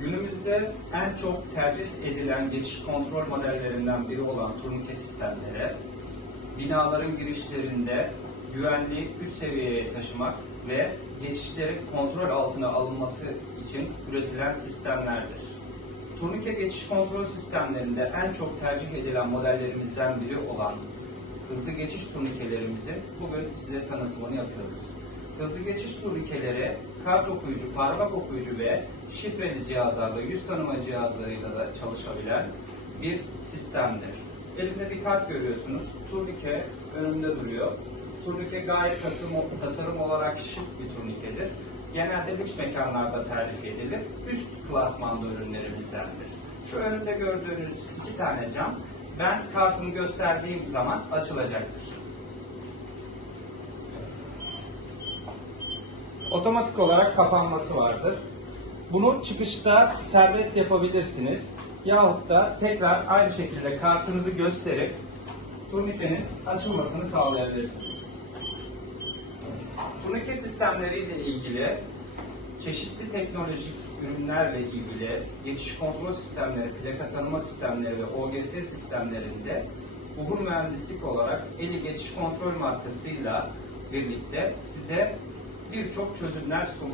Günümüzde en çok tercih edilen geçiş kontrol modellerinden biri olan turnike sistemleri, binaların girişlerinde güvenliği üst seviyeye taşımak ve geçişlerin kontrol altına alınması için üretilen sistemlerdir. Turnike geçiş kontrol sistemlerinde en çok tercih edilen modellerimizden biri olan hızlı geçiş turnikelerimizin bugün size tanıtımını yapıyoruz. Hızlı geçiş turnikeleri kart okuyucu, parmak okuyucu ve şifreli cihazlarla, yüz tanıma cihazlarıyla da çalışabilen bir sistemdir. Elimde bir kart görüyorsunuz. Turnike önümde duruyor. Turnike gayet tasarım, tasarım olarak şık bir turnikedir. Genelde lüks mekanlarda tercih edilir. Üst klasmanda ürünlerimizdendir. Şu önümde gördüğünüz iki tane cam ben kartımı gösterdiğim zaman açılacaktır. Otomatik olarak kapanması vardır. Bunu çıkışta serbest yapabilirsiniz. Yahut da tekrar aynı şekilde kartınızı gösterip turnikenin açılmasını sağlayabilirsiniz. Turnike sistemleriyle ilgili çeşitli teknolojik ürünlerle ilgili geçiş kontrol sistemleri, plaka tanıma sistemleri ve OGS sistemlerinde Uhur Mühendislik olarak Eli Geçiş Kontrol markasıyla birlikte size birçok çözümler sunmak